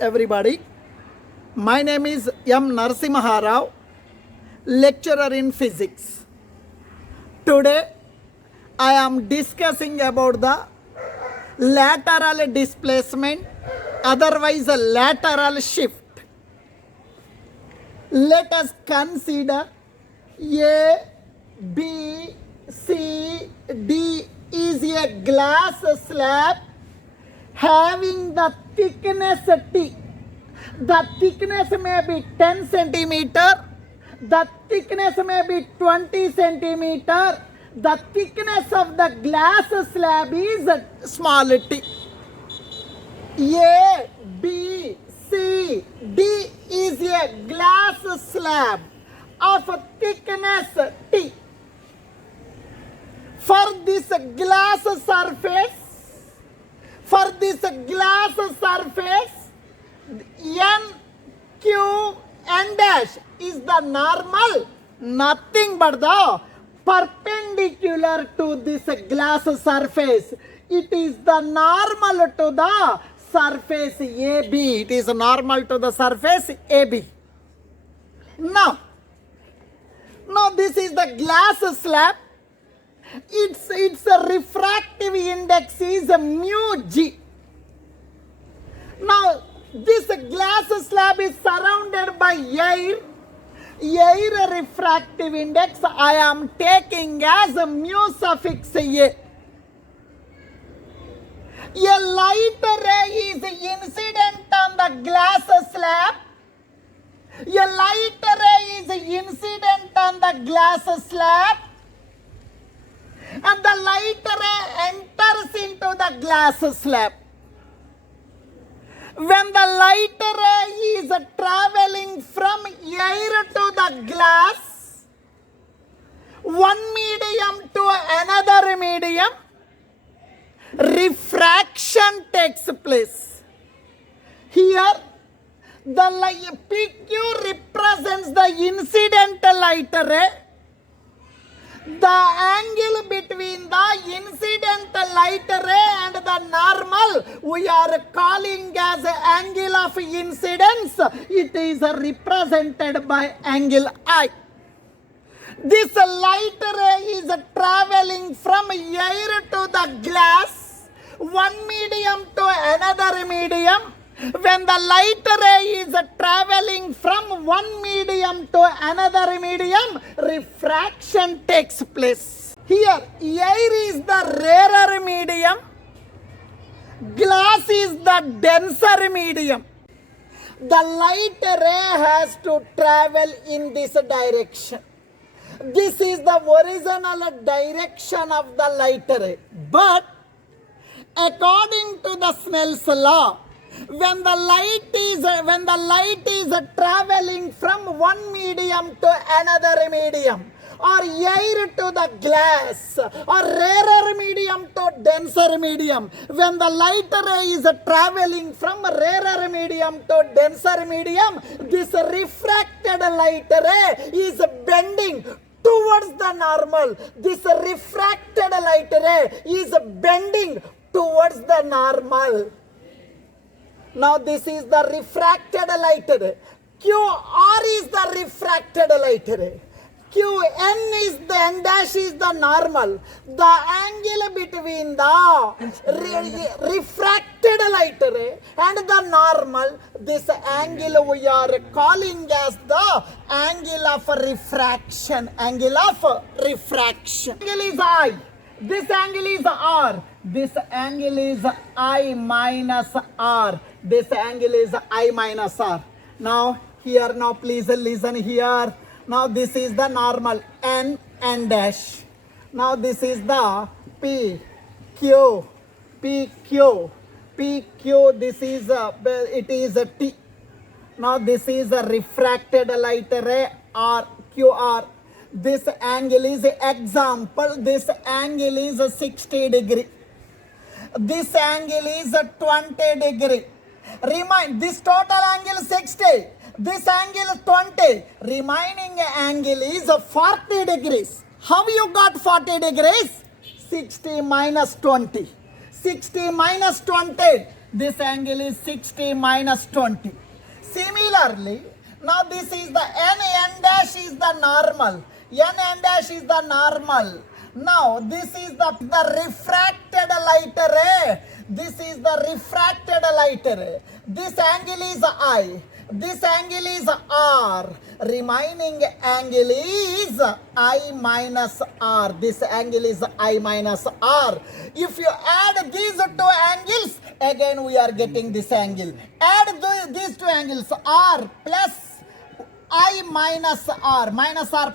everybody. My name is M. Narasimha, lecturer in physics. Today I am discussing about the lateral displacement, otherwise a lateral shift. Let us consider A, B, C, D is a glass slab having the thickness T. The thickness may be 10 centimeter, the thickness may be 20 centimeter, the thickness of the glass slab is small t. A, B, C, D is a glass slab of thickness T. For this glass surface, N, Q, N dash is the normal, nothing but the perpendicular to this glass surface. It is the normal to the surface AB. It is normal to the surface AB. Now this is the glass slab. Its refractive index is mu G. Now this glass slab is surrounded by air. Air refractive index I am taking as mu suffix A. A light ray is incident on the glass slab. A light ray is incident on the glass slab. And the light ray enters into the glass slab. When the light ray is traveling from air to the glass, one medium to another medium, refraction takes place. Here, the PQ represents the incident light ray. The angle between the incident light ray and the normal we are calling as angle of incidence. It is represented by angle I. This light ray is traveling from air to the glass, one medium to another medium. When the light ray is traveling from one medium to another medium, refraction takes place. Here, air is the rarer medium, glass is the denser medium. The light ray has to travel in this direction. This is the original direction of the light ray. But according to the Snell's law, when the light is traveling from one medium to another medium, or air to the glass, or rarer medium to denser medium, when the light ray is traveling from rarer medium to denser medium, this refracted light ray is bending towards the normal. This refracted light ray is bending towards the normal. Now this is the refracted light ray. QR is the refracted light ray. QN is the N dash is the normal. The angle between the refracted light ray and the normal, this angle we are calling as the angle of refraction. Angle of refraction. Angle is I. This angle is R. This angle is I minus R. This angle is I minus R. Now here, now please listen here. Now this is the normal N dash. Now this is the P, Q. This is it is a T. Now this is a refracted light ray R, QR. This angle is example. This angle is 60 degree. This angle is 20 degree. Remind, this total angle 60. This angle 20. Remaining angle is 40 degrees. How you got 40 degrees? 60 minus 20. 60 minus 20. This angle is 60 minus 20. Similarly, now this is the n dash is the normal. N dash is the normal. Now this is the refracted light ray. This is the refracted light ray. This angle is I. This angle is R. Remaining angle is I minus R. This angle is I minus R. If you add these two angles, again we are getting this angle. Add these two angles, R plus I minus R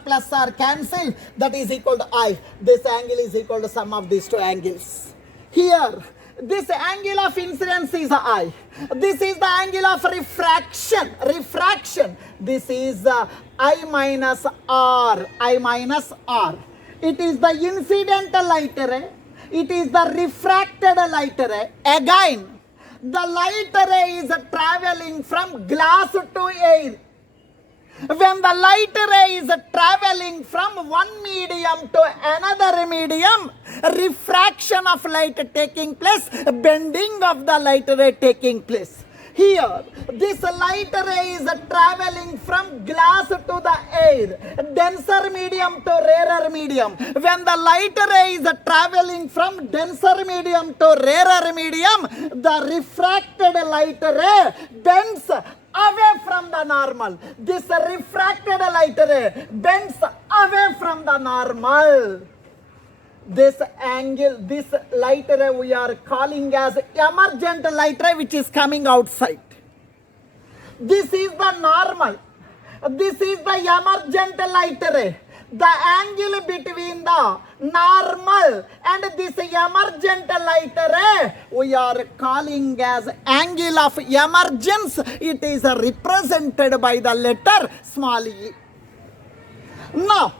plus R cancel, that is equal to I. This angle is equal to sum of these two angles. Here, this angle of incidence is I. This is the angle of refraction. This is I minus R. It is the incident light ray. It is the refracted light ray. Again, the light ray is traveling from glass to air. When the light ray is traveling from one medium to another medium, refraction of light taking place, bending of the light ray taking place. Here, this light ray is traveling from glass to the air, denser medium to rarer medium. When the light ray is traveling from denser medium to rarer medium, the refracted light ray bends away from the normal. This refracted light ray bends away from the normal. This angle, this light ray we are calling as emergent light ray, which is coming outside. This is the normal. This is the emergent light ray. The angle between the normal and this emergent light ray we are calling as angle of emergence. It is represented by the letter small e. Now,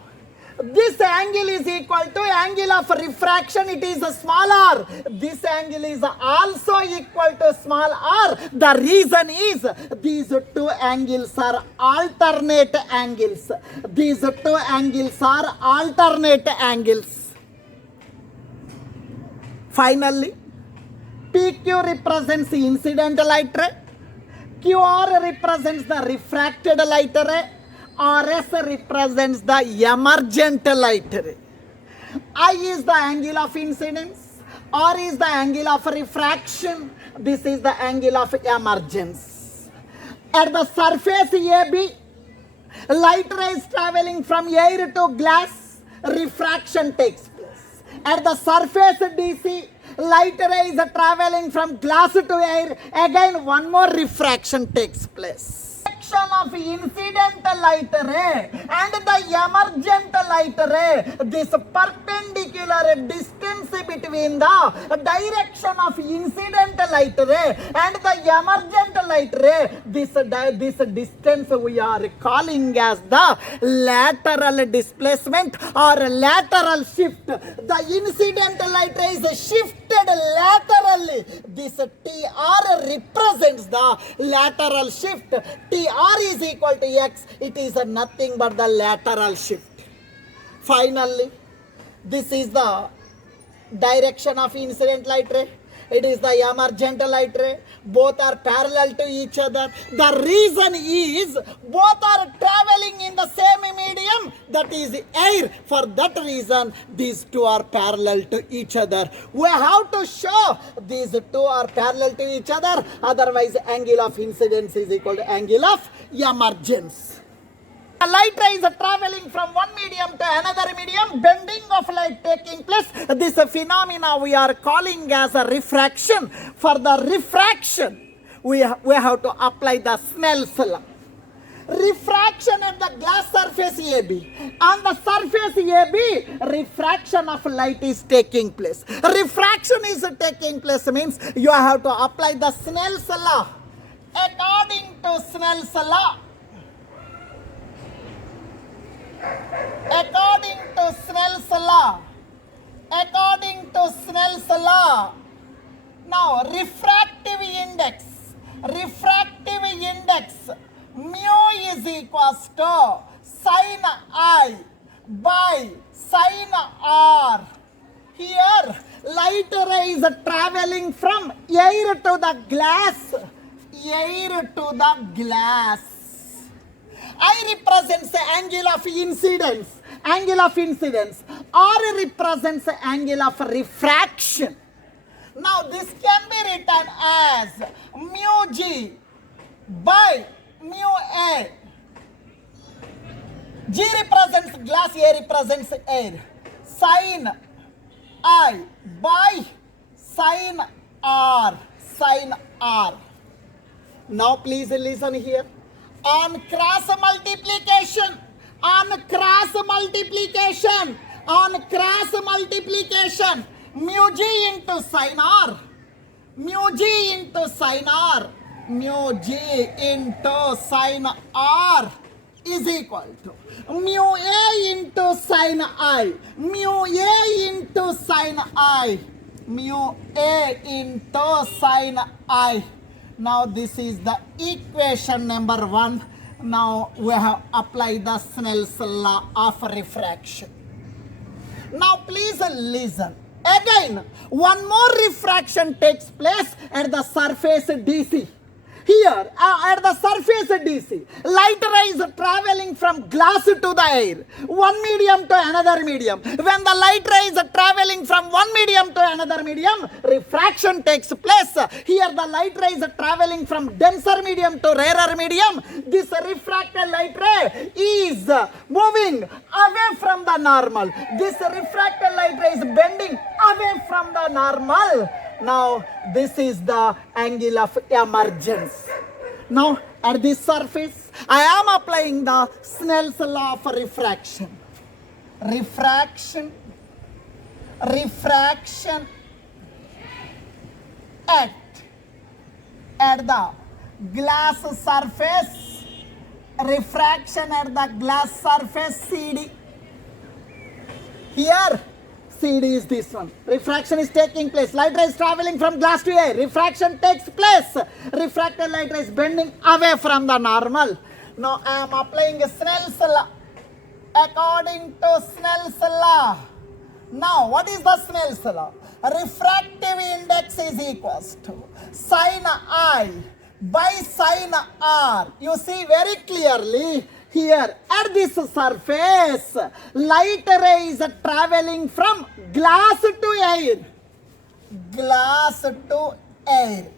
this angle is equal to angle of refraction. It is a small r. This angle is also equal to small r. The reason is these two angles are alternate angles. These two angles are alternate angles. Finally, PQ represents the incident light ray. QR represents the refracted light ray. RS represents the emergent light ray. I is the angle of incidence. R is the angle of refraction. This is the angle of emergence. At the surface AB, light ray is traveling from air to glass. Refraction takes place. At the surface DC, light ray is traveling from glass to air. Again, one more refraction takes place. Of incident light ray and the emergent light ray, this perpendicular distance between the direction of incident light ray and the emergent light ray, this distance we are calling as the lateral displacement or lateral shift. The incident light ray is shifted laterally. This TR represents the lateral shift. TR is equal to X. It is nothing but the lateral shift. Finally, this is the direction of incident light ray. It is the emergent light ray. Both are parallel to each other. The reason is both are traveling in the same medium, that is air. For that reason, these two are parallel to each other. We have to show these two are parallel to each other. Otherwise, angle of incidence is equal to angle of emergence. The light ray is traveling from one medium to another medium, bending of light taking place. This phenomena we are calling as a refraction. For the refraction, we have to apply the Snell's law. Refraction at the glass surface AB. On the surface AB, refraction of light is taking place. Refraction is taking place means you have to apply the Snell's law. According to Snell's law, according to Snell's law, now refractive index mu is equals to sin I by sin R. Here light ray is traveling from air to the glass. Air to the glass. I represents the angle of incidence. Angle of incidence. R represents the angle of refraction. Now this can be written as mu G by mu A. G represents glass, A represents air. Sin I by sin R. Sin R. Now please listen here. On cross multiplication, mu G into sin R, mu G into sin R, mu G into sin R is equal to mu A into sin I, mu A into sin I, mu A into sin I. Now this is the equation number 1. Now we have applied the Snell's law of refraction. Now please listen. Again, one more refraction takes place at the surface DC. Here, at the surface DC, light rays traveling from glass to the air, one medium to another medium. When the light rays traveling from one medium to another medium, refraction takes place. Here, the light rays traveling from denser medium to rarer medium. This refracted light ray is moving away from the normal. This refracted light ray is bending away from the normal. Now, this is the angle of emergence. Now, at this surface, I am applying the Snell's law of refraction. Refraction at the glass surface. Refraction at the glass surface CD. Here, CD is this one. Refraction is taking place. Light ray is traveling from glass to air. Refraction takes place. Refracted light ray is bending away from the normal. Now I am applying Snell's law. According to Snell's law. Now what is the Snell's law? Refractive index is equals to sin I by sin R. You see very clearly. Here at this surface, light ray is traveling from glass to air. Glass to air.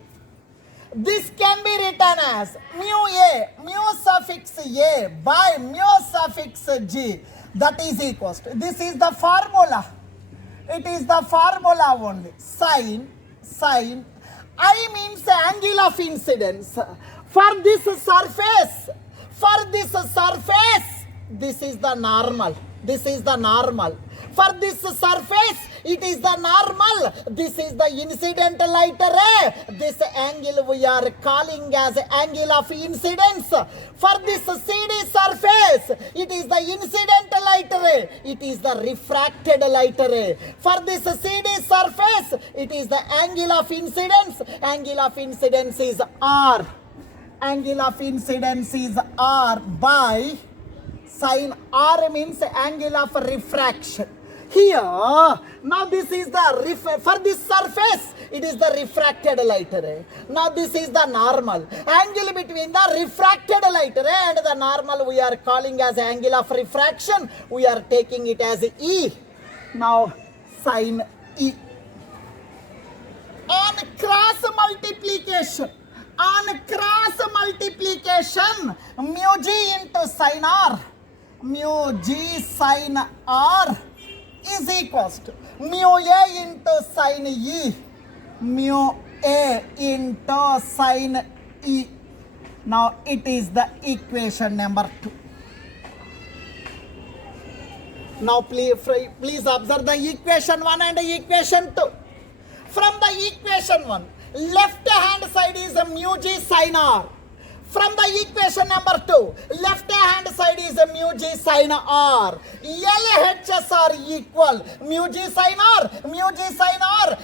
This can be written as mu A, mu suffix A by mu suffix G. That is equals to, this is the formula. It is the formula only. Sin, I means the angle of incidence. For this surface, this is the normal. This is the normal. For this surface, it is the normal. This is the incident light ray. This angle we are calling as angle of incidence. For this CD surface, it is the incident light ray. It is the refracted light ray. For this CD surface, it is the angle of incidence. Angle of incidence is R. Angle of incidence is R by sin R means angle of refraction. Here, now this is the, for this surface, it is the refracted light ray. Now this is the normal. Angle between the refracted light ray and the normal we are calling as angle of refraction. We are taking it as E. Now sin E. On cross multiplication, mu G into sin R, mu G sin R is equals to mu A into sin E, mu A into sin E. Now it is the equation number 2. Now please observe the equation 1 and equation 2. From the equation 1, left hand side is mu G sin R. From the equation number 2, left hand side is mu G sin R. LHS are equal. Mu G sin R,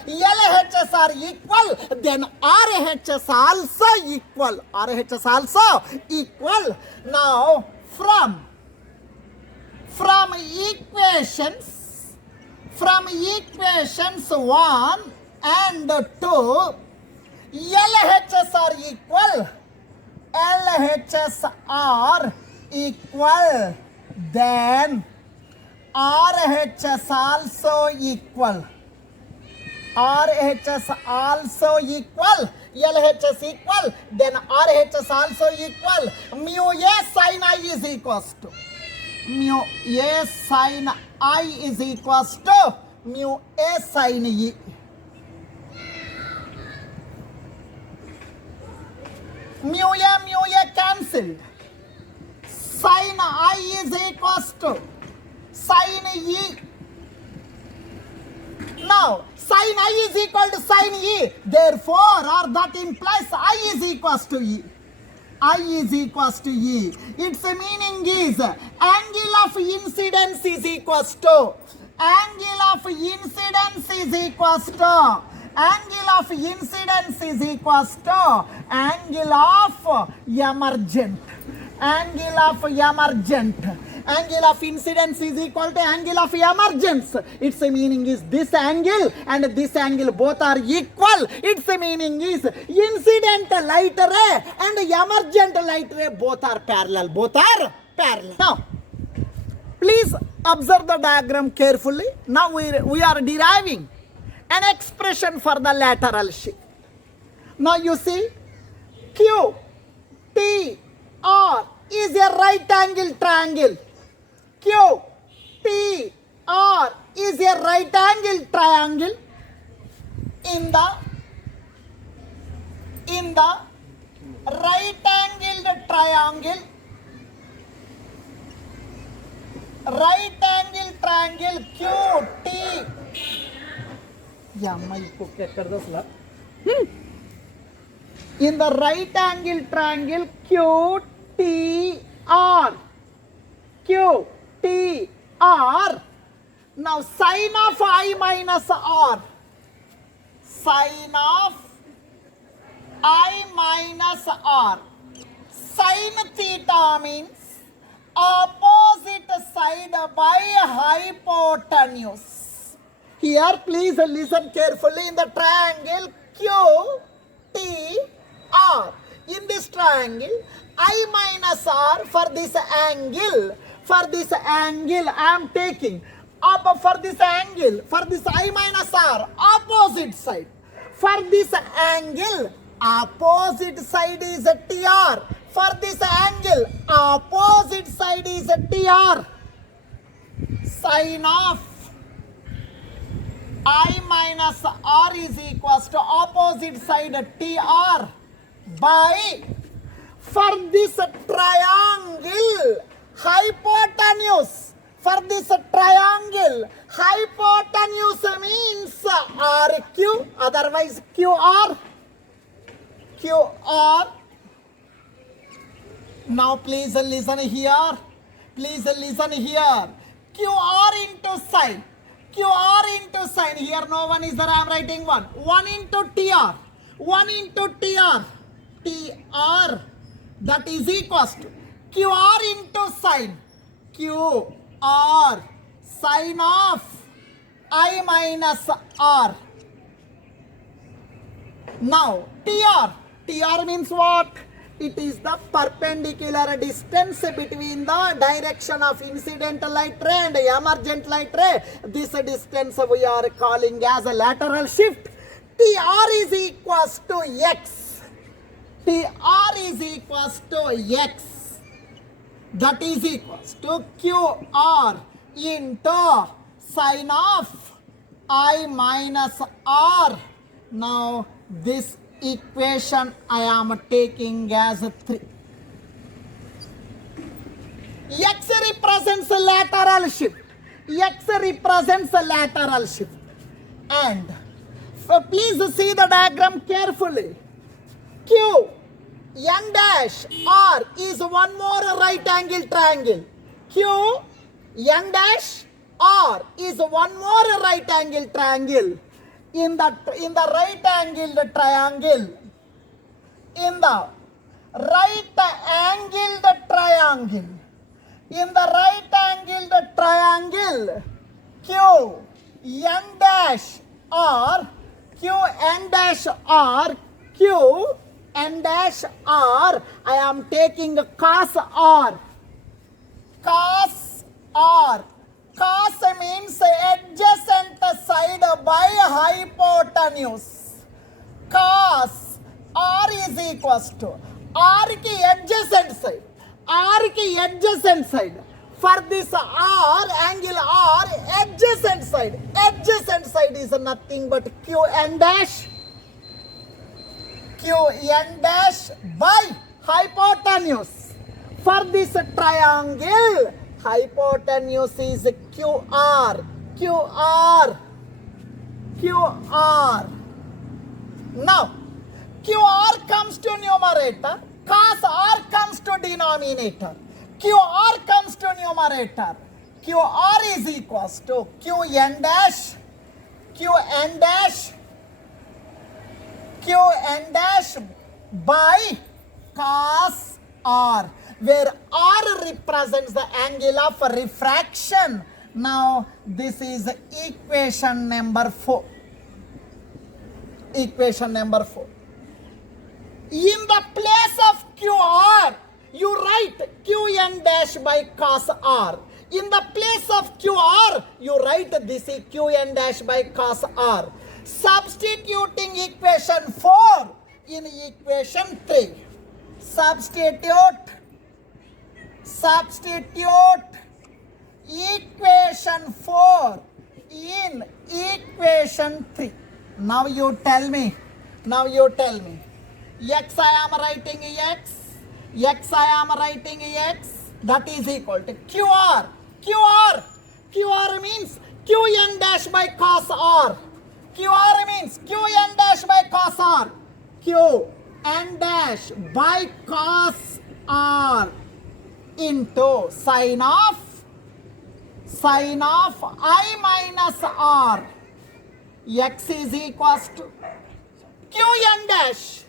LHS are equal. Then RHS also equal. RHS also equal. Now from equations From equations 1 and 2, LHS are equal. LHS are equal. Then RHS also equal. RHS also equal. LHS equal. Then RHS also equal. Mu A sin I is equals to. Mu A sin I is equals to mu A sin E. Mu A cancelled. Sin I is equals to sin E. Now, sin I is equal to sin E. Therefore, or that implies I is equals to E. I is equals to E. Its meaning is angle of incidence is equals to. Angle of incidence is equals to. Angle of incidence is equals to angle of emergent. Angle of emergent. Angle of incidence is equal to angle of emergence. Its meaning is this angle and this angle both are equal. Its meaning is incident light ray and emergent light ray both are parallel. Both are parallel. Now, please observe the diagram carefully. Now we are deriving an expression for the lateral shift. Now you see, Q, T, R is a right angle triangle. Q, T, R is a right angle triangle in the right angled triangle. Right angle triangle Q, T. In the right angle triangle Q, T, R. Q, T, R. Now sin of I minus R. Sin of I minus R. Sin theta means opposite side by hypotenuse. Here please listen carefully. In the triangle Q, T, R. In this triangle, I minus R for this angle. For this angle I am taking up for this angle. For this I minus R, opposite side. For this angle, opposite side is TR. For this angle, opposite side is TR. Sin of I minus R is equals to opposite side TR by, for this triangle, hypotenuse. For this triangle, hypotenuse means RQ, otherwise QR. QR. Now please listen here. Please listen here. QR into sine. QR into sine. Here no one is there. I am writing 1. 1 into TR. 1 into TR. TR. That is equals to QR into sine. QR. Sine of I minus R. Now TR. TR means what? It is the perpendicular distance between the direction of incident light ray and emergent light ray. This distance we are calling as a lateral shift. TR is equals to X. TR is equals to X. That is equals to QR into sine of I minus R. Now this equation I am taking as 3. X represents a lateral shift. X represents a lateral shift. And please see the diagram carefully. Q, N dash, R is one more right angle triangle. Q, N dash, R is one more right angle triangle. In the right angled triangle, in the right angled triangle, in the right angled triangle, Q, n dash or q n dash or q n dash or I am taking cos r. Cos r. Cos means adjacent side by hypotenuse. Cos r is equals to r ki adjacent side. R ki adjacent side. For this r, angle r, adjacent side. Adjacent side is nothing but q n dash. Q n dash by hypotenuse. For this triangle, hypotenuse is QR. QR. QR. Now, QR comes to numerator, cos R comes to denominator. QR comes to numerator. QR is equals to Qn dash, Qn dash, Qn dash by cos R, where R represents the angle of refraction. Now, this is equation number 4. Equation number 4. In the place of QR, you write Qn dash by cos R. In the place of QR, you write this is Qn dash by cos R. Substituting equation 4 in equation 3. Substitute equation 4 in equation 3. Now you tell me. X I am writing X. X I am writing X. That is equal to QR. QR means Qn dash by cos R. QR means Qn dash by cos R. Qn dash by cos R into sine of I minus R. X is equals to Qn dash.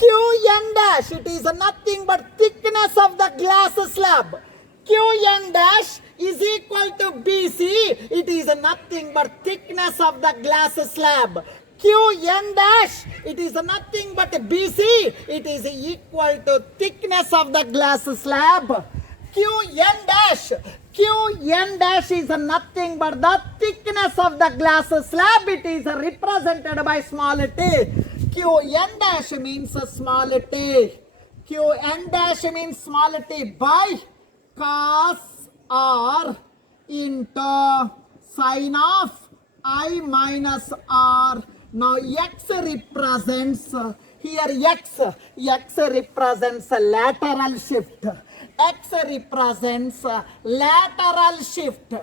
Qn dash, it is nothing but thickness of the glass slab. Qn dash is equal to BC. It is nothing but thickness of the glass slab. Qn dash, it is nothing but BC. It is equal to thickness of the glass slab. Qn dash is nothing but the thickness of the glass slab. It is represented by small t. Qn dash means small t. Qn dash means small t by cos R into sine of I minus R. Now X represents, here X represents lateral shift. X represents lateral shift.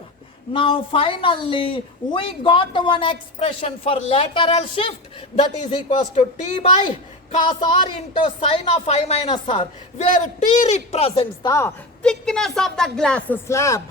Now finally we got one expression for lateral shift, that is equals to T by cos R into sine of I minus R, where T represents the thickness of the glass slab.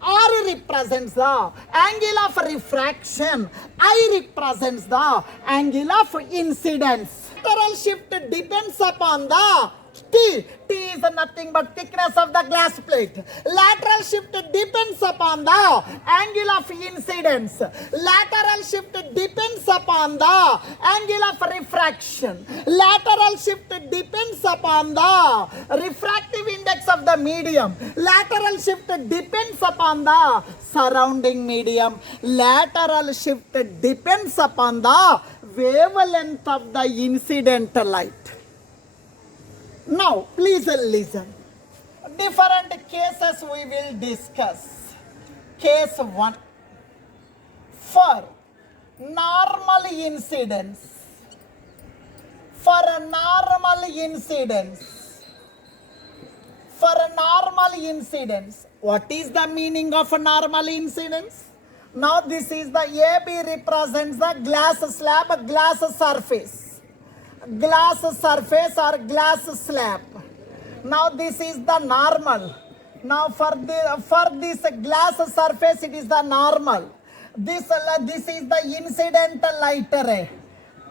R represents the angle of refraction. I represents the angle of incidence. Lateral shift depends upon the T. T is nothing but thickness of the glass plate. Lateral shift depends upon the angle of incidence. Lateral shift depends upon the angle of refraction. Lateral shift depends upon the refractive index of the medium. Lateral shift depends upon the surrounding medium. Lateral shift depends upon the wavelength of the incident light. Now, please listen. Different cases we will discuss. Case 1. For normal incidence. What is the meaning of a normal incidence? Now, this is the AB represents the glass slab, glass surface. Glass surface or glass slab. Now this is the normal. Now for this glass surface it is the normal. This is the incidental light ray.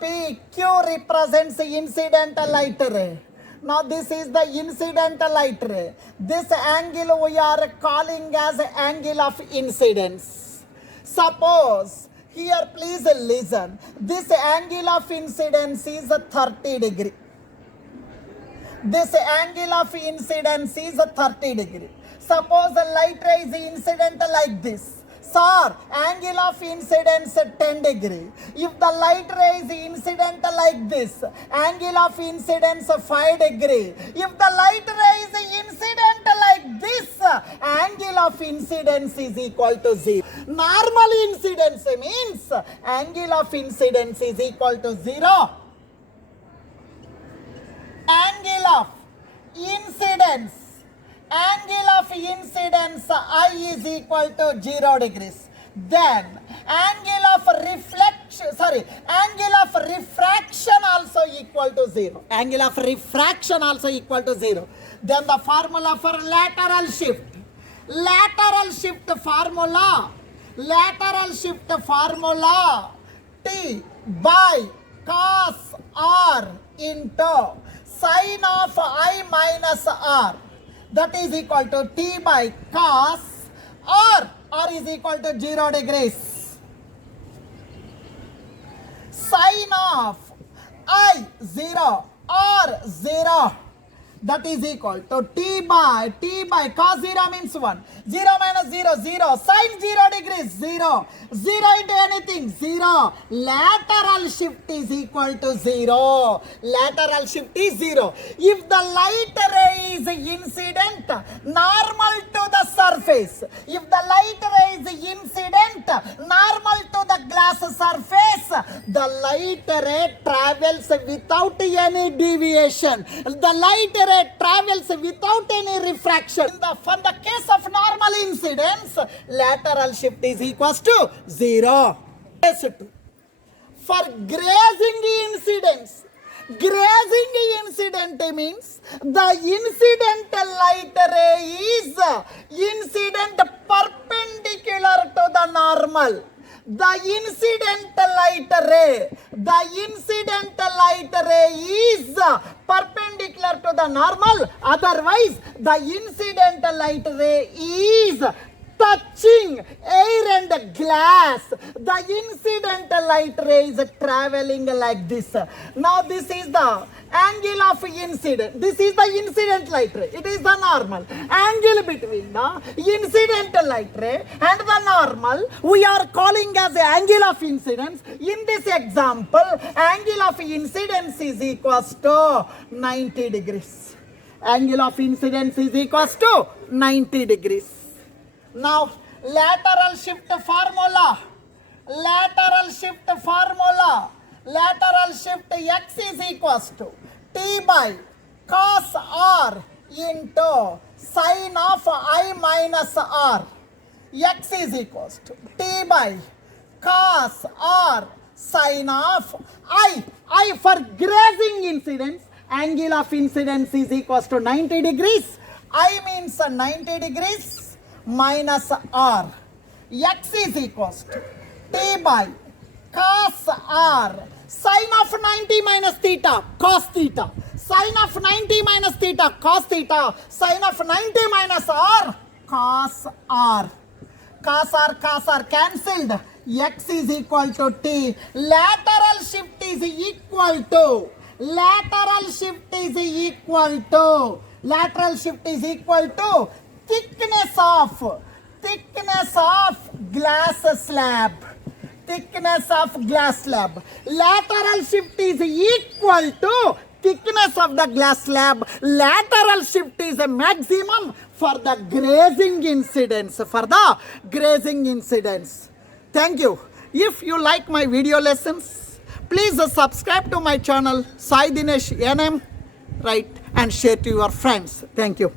PQ represents incidental light ray. Now this is the incidental light ray. This angle we are calling as angle of incidence. Suppose, here please listen, this angle of incidence is 30 degree. This angle of incidence is 30 degree. Suppose the light ray is incident like this. Sir, angle of incidence 10 degree. If the light ray is incident like this, angle of incidence 5 degree. If the light ray is incident like this, angle of incidence is equal to 0. Normal incidence means angle of incidence is equal to 0. Angle of incidence I is equal to 0 degrees. Then angle of refraction also equal to 0. Angle of refraction also equal to 0. Then the formula for lateral shift T by cos R into sin of I minus R. That is equal to T by cos R. R is equal to 0 degrees. Sin of I 0, R 0. That is equal to T by cos 0 means 1. 0 minus 0, 0. Sin 0 degrees, 0. 0 into anything, 0. Lateral shift is equal to 0. Lateral shift is 0. If the light ray is incident, normal to the surface. If the light ray is incident, normal to the glass surface, the light ray travels without any deviation. The light ray travels without any refraction. For the case of normal incidence, lateral shift is equals to 0. Case 2. For grazing incidence means the incident light ray is incident perpendicular to the normal. The incident light ray is perpendicular to the normal. Otherwise, the incident light ray is touching air and glass. The incident light ray is traveling like this. Now this is the angle of incident. This is the incident light ray. It is the normal. Angle between the incident light ray and the normal we are calling as the angle of incidence. In this example, angle of incidence is equals to 90 degrees. Angle of incidence is equals to 90 degrees. Now, lateral shift formula. Lateral shift X is equals to T by cos R into sin of I minus R. X is equals to T by cos R sin of I. For grazing incidence, angle of incidence is equals to 90 degrees. I means 90 degrees minus R. X is equals to T by cos R sin of 90 minus theta cos theta. Sin of 90 minus theta cos theta. Sin of 90 minus R cos R. Cos R cancelled. X is equal to T. Lateral shift is equal to thickness of glass slab. Lateral shift is equal to thickness of the glass slab. Lateral shift is a maximum for the grazing incidence. Thank you. If you like my video lessons, please subscribe to my channel Sai Dinesh NM, right, and share to your friends. Thank you.